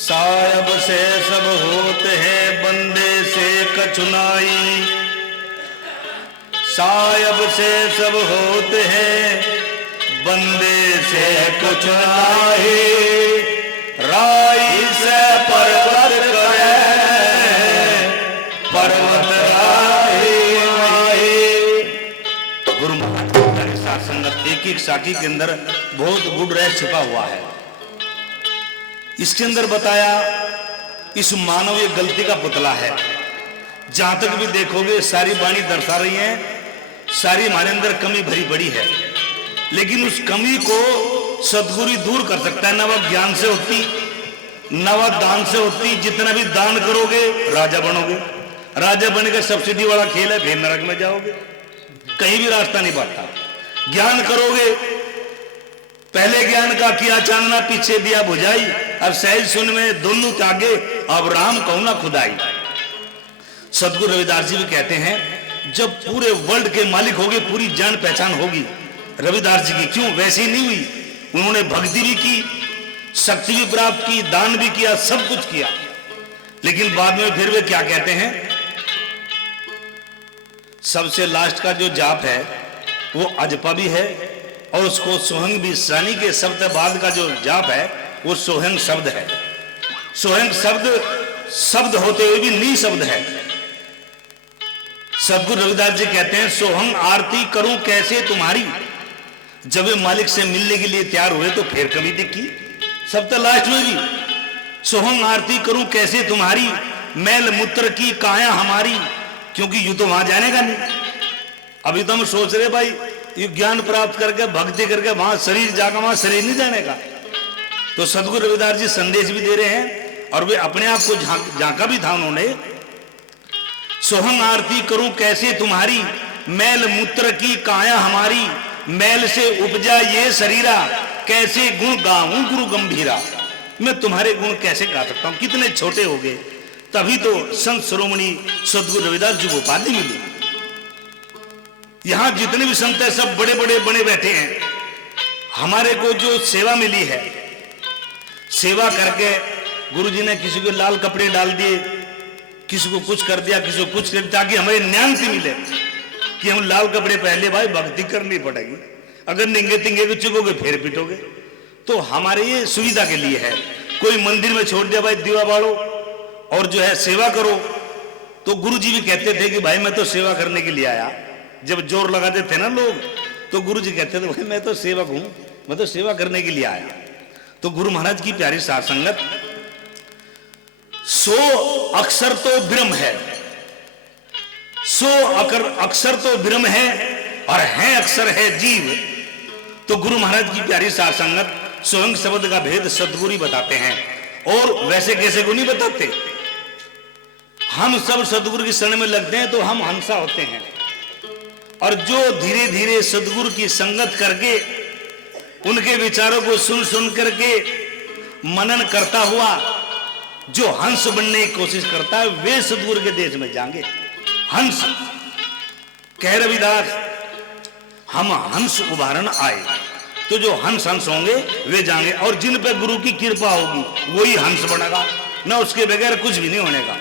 सायब से सब होते हैं बंदे से कछुनाई, सायब से सब होते हैं बंदे से कछुनाई, राई से पर्वत करे पर्वत राई माई। गुरु महाराज साथ संगत एक एक साखी के अंदर बहुत गुड़ रह छिपा हुआ है। इसके अंदर बताया इस मानव ये गलती का पुतला है। जहां तक भी देखोगे सारी वाणी दर्शा रही है, सारी हमारे अंदर कमी भरी पड़ी है, लेकिन उस कमी को सदगुरु दूर कर सकता है। न वह ज्ञान से होती, न वह दान से होती। जितना भी दान करोगे राजा बनोगे, राजा बनकर सब्सिडी वाला खेल है, फिर नरक में जाओगे, कहीं भी रास्ता नहीं पाता। ज्ञान करोगे, पहले ज्ञान का किया चांदना पीछे दिया बुझाई, अब सहज सुन में दोनों त्यागे, अब राम कहूं ना खुदाई। सदगुरु रविदास जी भी कहते हैं जब पूरे वर्ल्ड के मालिक होगे, पूरी जान पहचान होगी रविदास जी की। क्यों? वैसी नहीं हुई, उन्होंने भक्ति भी की, शक्ति भी प्राप्त की, दान भी किया, सब कुछ किया, लेकिन बाद में फिर वे क्या कहते हैं, सबसे लास्ट का जो जाप है वो अजपा भी है, और उसको सोहंग भी, सानी के शब्द बाद का जो जाप है वो सोहंग शब्द है। सोहंग शब्द होते हुए भी नी शब्द है। सदगुरु रविदास जी कहते हैं सोहंग आरती करूं कैसे तुम्हारी। जब वे मालिक से मिलने के लिए तैयार हुए तो फिर कभी दिखी शब्द लास्ट में भी, सोहंग आरती करूं कैसे तुम्हारी, मैल मूत्र की काया हमारी। क्योंकि यूं तो वहां जाने का नहीं। अभी तो हम सोच रहे भाई ये ज्ञान प्राप्त करके भक्ति करके वहां शरीर जाकर वहां शरीर नहीं जाने का। तो सदगुरु रविदास जी संदेश भी दे रहे हैं, और वे अपने आप को झांका भी था उन्होंने। सोहंग आरती करूं कैसे तुम्हारी, मैल मूत्र की काया हमारी, मैल से उपजा ये शरीरा, कैसे गुण गाऊं गुरु गंभीरा। मैं तुम्हारे गुण कैसे गा सकता हूं, कितने छोटे हो गए। तभी तो संत शिरोमणि सदगुरु रविदास जी को उपाधि मिली। यहां जितने भी संत है सब बड़े बड़े बने बैठे हैं। हमारे को जो सेवा मिली है, सेवा करके गुरुजी ने किसी को लाल कपड़े डाल दिए, किसी को कुछ कर दिया, किसी को कुछ कर दिया, ताकि हमें न्याय मिले कि हम लाल कपड़े पहले भाई भक्ति करनी पड़ेगी। अगर निंगे तिंगे को चुकोगे फिर पिटोगे। तो हमारे ये सुविधा के लिए है। कोई मंदिर में छोड़ दिया भाई दीवा बालो और जो है सेवा करो, तो गुरुजी भी कहते थे कि भाई मैं तो सेवा करने के लिए आया। जब जोर लगाते थे ना लोग, तो गुरु जी कहते थे भाई मैं तो सेवक हूं, मैं तो सेवा करने के लिए आया। तो गुरु महाराज की प्यारी साथ संगत, सो अक्षर तो ब्रह्म है, सो अक्षर तो ब्रह्म है, और है अक्षर है जीव। तो गुरु महाराज की प्यारी साथ संगत स्वयं शब्द का भेद सदगुरु बताते हैं, और वैसे कैसे को नहीं बताते। हम सब सदगुरु की शरण में लगते हैं तो हम हंसा होते हैं, और जो धीरे धीरे सदगुरु की संगत करके उनके विचारों को सुन सुन करके मनन करता हुआ जो हंस बनने की कोशिश करता है, वे सदगुरु के देश में जाएंगे। हंस कह रविदास हम हंस उदाहरण आए, तो जो हंस होंगे वे जाएंगे, और जिन पे गुरु की कृपा होगी वही हंस बनेगा, ना उसके बगैर कुछ भी नहीं होने का।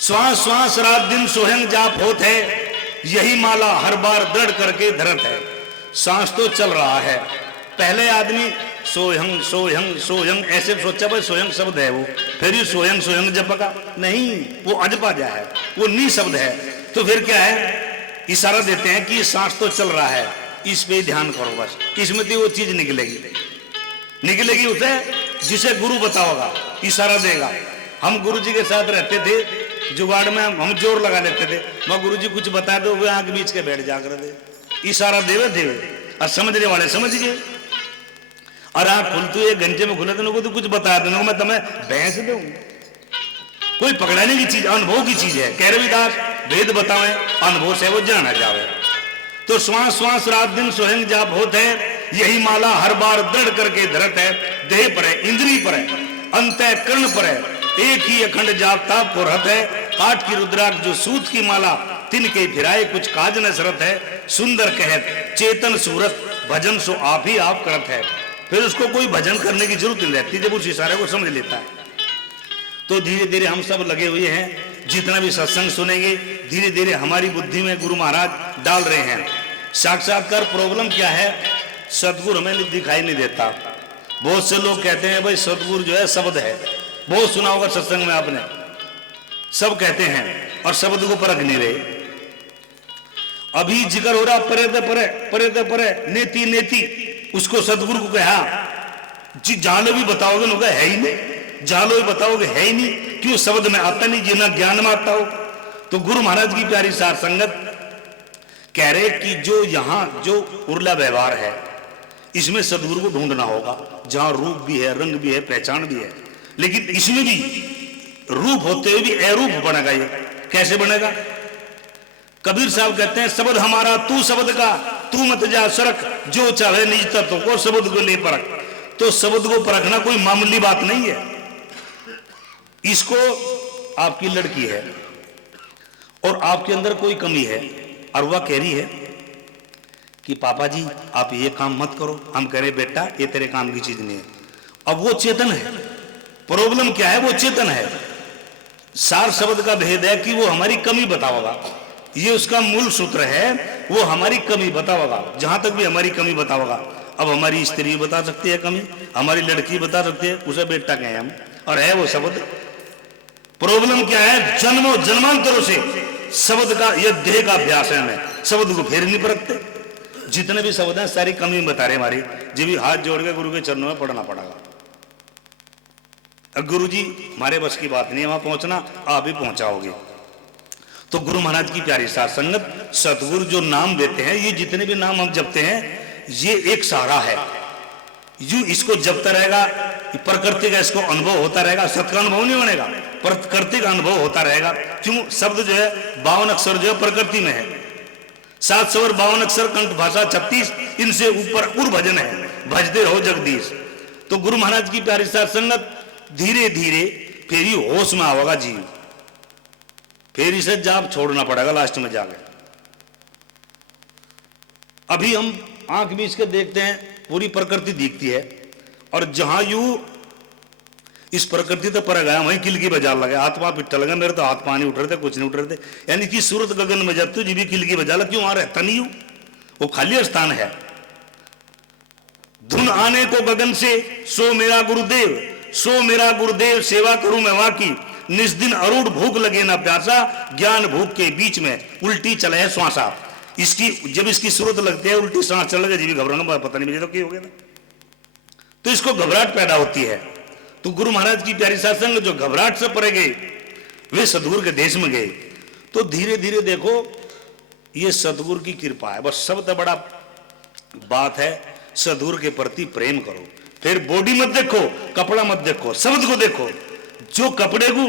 श्वास श्वास रात दिन सोहंग जाप होत है, यही माला हर बार दृढ़ करके धरत है। सांस तो चल रहा है, पहले आदमी सोहंग सोहंग सोहंग ऐसे सोचा भाई सोहंग शब्द है वो, फिर ही सोहंग सोहंग जपका नहीं, वो अजपा जा है, वो नी शब्द है। तो फिर क्या है, इशारा देते हैं कि सांस तो चल रहा है, इस पे ध्यान करो, बस इसमें तो वो चीज निकलेगी उसे जिसे गुरु बताओगा, इशारा देगा। हम गुरु जी के साथ रहते थे जुगाड़ में, हम जोर लगा लेते थे, मैं गुरु जी कुछ बता दो, वे आंख बीच के बैठ जा कर दे, इशारा देवे और समझने वाले समझ गए। और आंख खुलती है 1 घंटे में खुले तो कुछ बता देना मैं तुम्हें भैंस दूं। कोई पकड़ाने की चीज अनुभव की चीज है। कह रविदास वेद बतावे अनुभव से वो जाना जावे। तो श्वास श्वास रात दिन स्वयं जाप होते है। यही माला हर बार दृढ़ करके धरत है। देह पर है, इंद्री पर है, अंतःकरण पर है। एक ही अखंड जाप ताप को रहत है। काठ की रुद्राक्ष जो सूत की माला तिनके फिराए कुछ काज न सरत है। सुंदर कहत चेतन सूरत भजन सो आप ही आप करत है। फिर उसको कोई भजन करने की जरूरत नहीं रहती जब उस इशारे को समझ लेता है। तो धीरे धीरे हम सब लगे हुए हैं। जितना भी सत्संग सुनेंगे धीरे धीरे हमारी बुद्धि में गुरु महाराज डाल रहे हैं। साक्षात्कार प्रॉब्लम क्या है, सतगुरु हमें दिखाई नहीं देता। बहुत से लोग कहते हैं भाई सतगुरु जो है शब्द है। बहुत सुना होगा सत्संग में आपने, सब कहते हैं और शब्द को परख नहीं रहे। अभी जिक्र हो रहा परे ते परे, परे ते परे, नेति नेति, उसको सतगुरु को कहा जी जानो भी बताओगे ना, है ही नहीं। जानो भी बताओगे है ही नहीं, क्यों शब्द में आता नहीं, जिना ज्ञान में आता हो। तो गुरु महाराज की प्यारी सार संगत कह रहे कि जो यहां जो उर्ला व्यवहार है इसमें सदगुरु को ढूंढना होगा। जहां रूप भी है, रंग भी है, पहचान भी है, लेकिन इसमें भी रूप होते हुए भी अरूप बनेगा। ये कैसे बनेगा? कबीर साहब कहते हैं शब्द हमारा तू शब्द का, तू मत जा सरक, जो चाहे निज तत्व को शब्द को ले परख। तो शब्द को परखना कोई मामूली बात नहीं है। इसको आपकी लड़की है और आपके अंदर कोई कमी है और वह कह रही है कि पापा जी आप ये काम मत करो। हम कह रहे बेटा ये तेरे काम की चीज नहीं है। अब वो चेतन है। प्रॉब्लम क्या है? वो चेतन है। सार शब्द का भेद है कि वो हमारी कमी बताओगा। ये उसका मूल सूत्र है, वो हमारी कमी बताओगा। जहां तक भी हमारी कमी बताओगा। अब हमारी स्त्री बता सकती है कमी, हमारी लड़की बता सकती है, उसे बेटा कहें हम, और है वो शब्द। प्रॉब्लम क्या है? जन्मों जन्मांतरों से शब्द का यह देह का अभ्यास है। हमें शब्द को फेर नहीं परखते। जितने भी शब्द हैं सारी कमी बता रहे हमारी। जी भी हाथ जोड़ के गुरु के चरणों में पढ़ना पड़ेगा। गुरु जी हमारे बस की बात नहीं है वहां पहुंचना, आप ही पहुंचाओगे। तो गुरु महाराज की प्यारी साथ संगत, सतगुरु जो नाम देते हैं, ये जितने भी नाम हम जपते हैं, ये एक सहारा है। यू इसको जपता रहेगा, प्रकृति का इसको अनुभव होता रहेगा। सत का अनुभव नहीं बनेगा, प्रकृति का अनुभव होता रहेगा। क्यों? शब्द जो है 52 अक्षर जो है प्रकृति में है। 7 स्वर 52 अक्षर, कंठ भाषा 36, इनसे ऊपर उर भजन है, भजते रहो जगदीश। तो गुरु महाराज की प्यारी साथ संगत, धीरे धीरे फिर ही होश में आवेगा जीव। फिर इसे जाप छोड़ना पड़ेगा लास्ट में जाकर। अभी हम आंख बीच के देखते हैं, पूरी प्रकृति दिखती है, और जहां यू इस प्रकृति तो पर गया वहीं किलकी बजा लगा, आत्मा पिट्ठा लगा। मेरे तो हाथ पानी उठ रहे थे, कुछ नहीं उठ रहे थे। यानी कि सूरत गगन में जब तू जी भी किलकी बजा ला, क्यों वहां रहता नहीं हूं? वो खाली स्थान है। धुन आने को गगन से, सो मेरा गुरुदेव, सो मेरा गुरुदेव, सेवा करूं मैं वहां की। निस्दिन अरूढ़ भूख लगे ना प्यासा, ज्ञान भूख के बीच में उल्टी चले है श्वासा। इसकी जब इसकी सूरत लगती है, उल्टी सांस चल लगे, जी भी घबराना, पता नहीं मुझे तो क्या हो गया था। तो इसको घबराहट पैदा होती है। तो गुरु महाराज की प्यारी सत्संग जो घबराहट से परे गए, वे सतगुरु के देश में गए। तो धीरे धीरे देखो, ये सतगुरु की कृपा है। बस सबसे बड़ा बात है, सतगुरु के प्रति प्रेम करो। फिर बॉडी मत देखो, कपड़ा मत देखो, शब्द को देखो। जो कपड़े को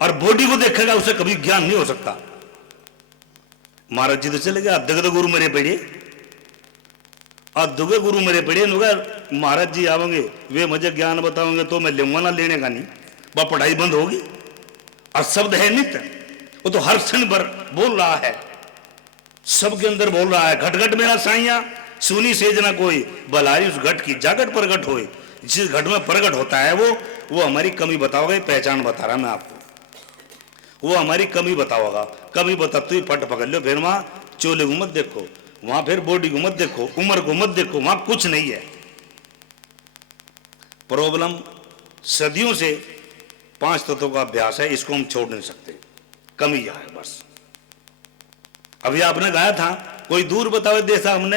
और बॉडी को देखेगा उसे कभी ज्ञान नहीं हो सकता। महाराज जी तो चले गए, अध्यक्ष तो गुरु मेरे पेड़े, अध्यक्ष गुरु मेरे पेड़े। महाराज जी आवेंगे, वे मुझे ज्ञान बताओगे तो मैं लूंगा ना, लेने का नहीं। वह पढ़ाई बंद होगी। और शब्द है नित्य, वो तो हर क्षण भर बोल रहा है, सबके अंदर बोल रहा है। घट घट मेरा साइया सुनी सेज ना कोई, भलाई उस घट की जागट प्रगट होए। जिस घट में प्रगट होता है वो हमारी कमी बताओगे। पहचान बता रहा मैं आपको, वो हमारी कमी बताओगा। कमी बताते ही फट पकड़ लो। फिर वहां चोले को मत देखो, वहां फिर बॉडी को मत देखो, उम्र को मत देखो, वहां कुछ नहीं है। प्रॉब्लम सदियों से 5 तत्वों का अभ्यास है, इसको हम छोड़ नहीं सकते। कमी यह है बस। अभी आपने गाया था, कोई दूर बतावे देसा हमने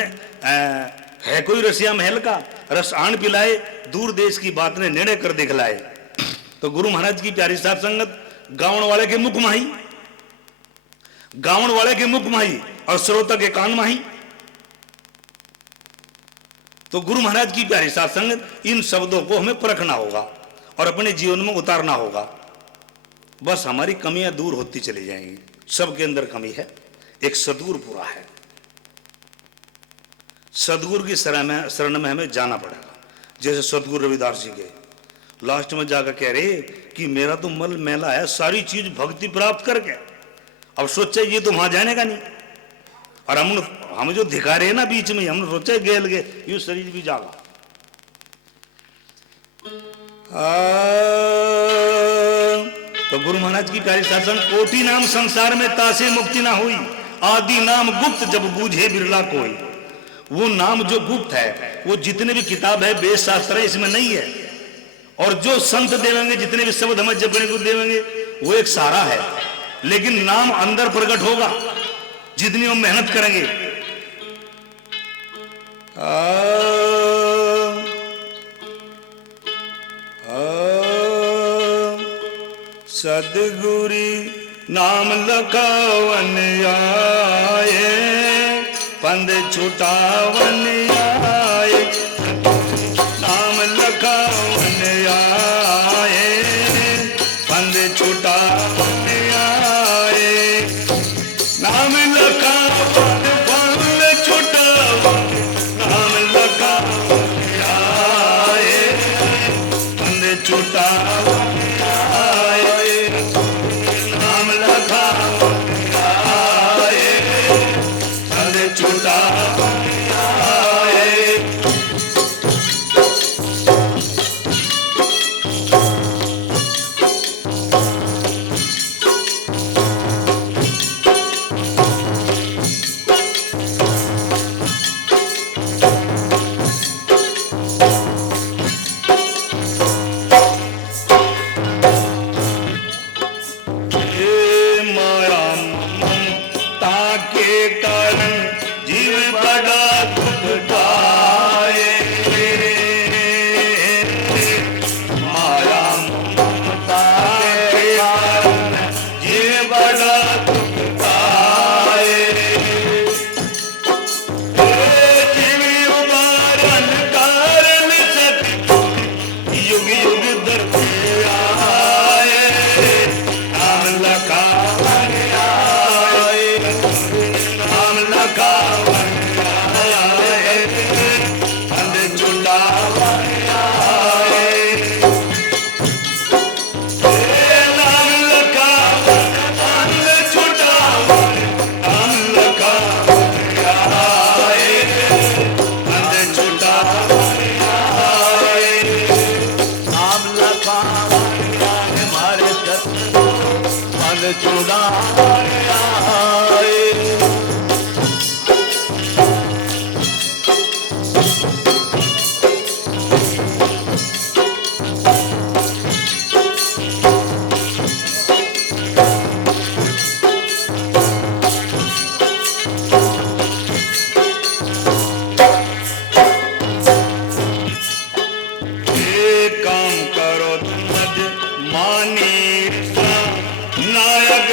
है कोई रसिया महल का, रस आन पिलाए, दूर देश की बात ने निर्णय कर दिखलाए। तो गुरु महाराज की प्यारी साथ संगत, गावन वाले के मुख माही, गावन वाले के मुख माही और श्रोता के कान माही। तो गुरु महाराज की प्यारी साथ संगत, इन शब्दों को हमें परखना होगा और अपने जीवन में उतारना होगा। बस हमारी कमियां दूर होती चली जाएंगी। सबके अंदर कमी है, एक सदगुरु पूरा है। सदगुरु की शरण में हमें जाना पड़ेगा। जैसे सदगुरु रविदास जी के लास्ट में जाकर कह रहे कि मेरा तो मल मैला है, सारी चीज भक्ति प्राप्त करके। अब सोचा ये तो वहां जाने का नहीं, और हम जो दिखा रहे हैं ना बीच में, हमने सोचा गेल गए ये शरीर भी जागा। तो गुरु महाराज की प्यारी शासन, कोटि नाम संसार में तासे मुक्ति ना हुई, आदि नाम गुप्त जब बूझे बिरला कोई। वो नाम जो गुप्त है, वो जितने भी किताब है, वेद शास्त्र है, इसमें नहीं है। और जो संत देवेंगे, जितने भी शब्द हमें जपने को देवेंगे, वो एक सहारा है। लेकिन नाम अंदर प्रकट होगा जितनी हम मेहनत करेंगे। सदगुरी नाम लखावन आए, पंद छुटावन आए। नाम लखावन आए, पंद छुटावन आए। नाम लखावन पंद छुटावन, नाम लखावन आए, पंद छुटावन आए। नाम लखावन आए, पंद छुटावन आए। नायक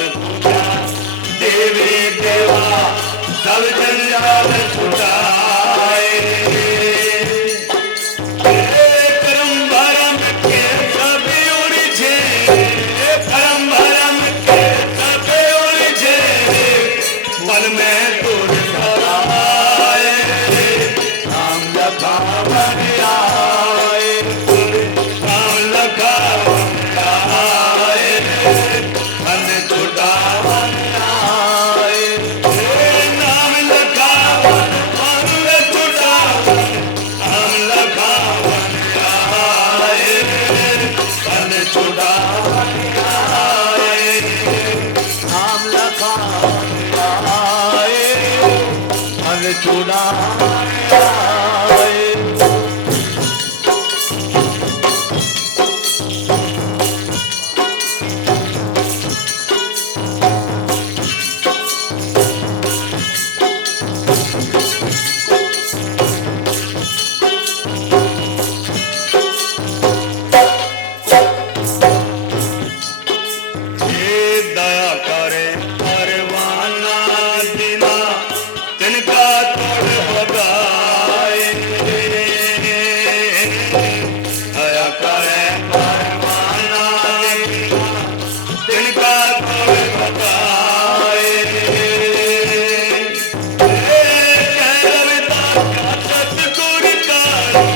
मत पूछा, देवी देवा सब जंजाल छुटाए। परम भरम के सब उलझे, परम भरम के सब उलझे, मन में दूर कराए। नाम लखावन आए, नाम लखावन आए, मन छुटावन आए। नाम लखावन मन छुटावन, नाम लखावन आए, मन छुटावन आए। नाम लखावन आए, मन छुटावन आए। दया करे परवाना दिना, तिनका तोड़ भगाए। दया करे परवाना दिना, तिनका तोड़ भगाए। कैरवता का सतगुर कारण,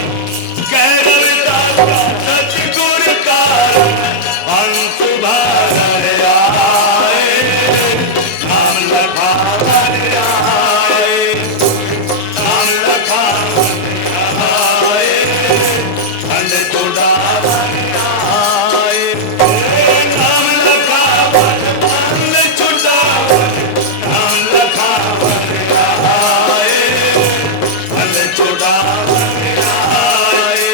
कैरवता का सतगुर कारण, हंस भर आए। नाम लखावन आए, नाम लखावन आए, मन छुटावन आए। नाम लखावन मन छुटावन, नाम लखावन आए, मन छुटावन आए।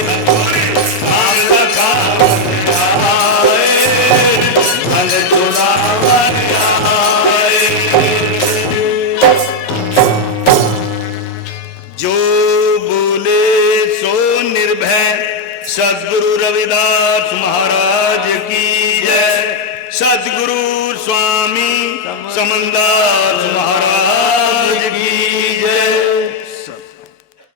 नाम लखावन आए, मन छुटावन आए। जो बोले सो निर्भय, सद्गुरु रविदास महाराज की जय। सद्गुरु स्वामी समनदास महाराज की